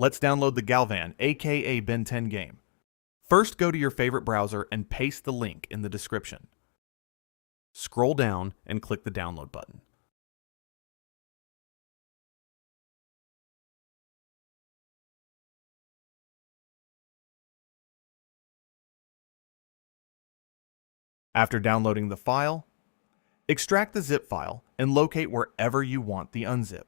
let's download the Galvan, aka Ben 10 game. First, go to your favorite browser and paste the link in the description. Scroll down and click the download button. After downloading the file, extract the zip file and locate wherever you want the unzip.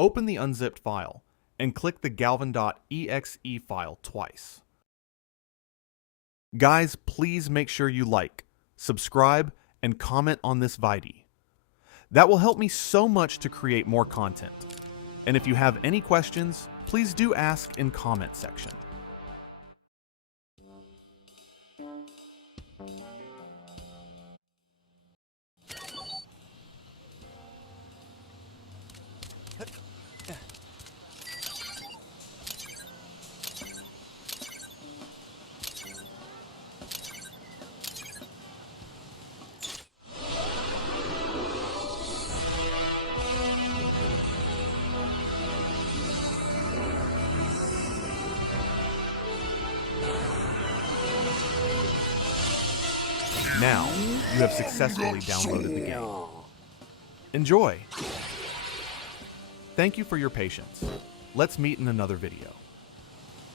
Open the unzipped file and click the galvan.exe file twice. Guys, please make sure you like, subscribe, and comment on this video. That will help me so much to create more content. And if you have any questions, please do ask in comment section. Now, you have successfully downloaded the game. Enjoy! Thank you for your patience. Let's meet in another video.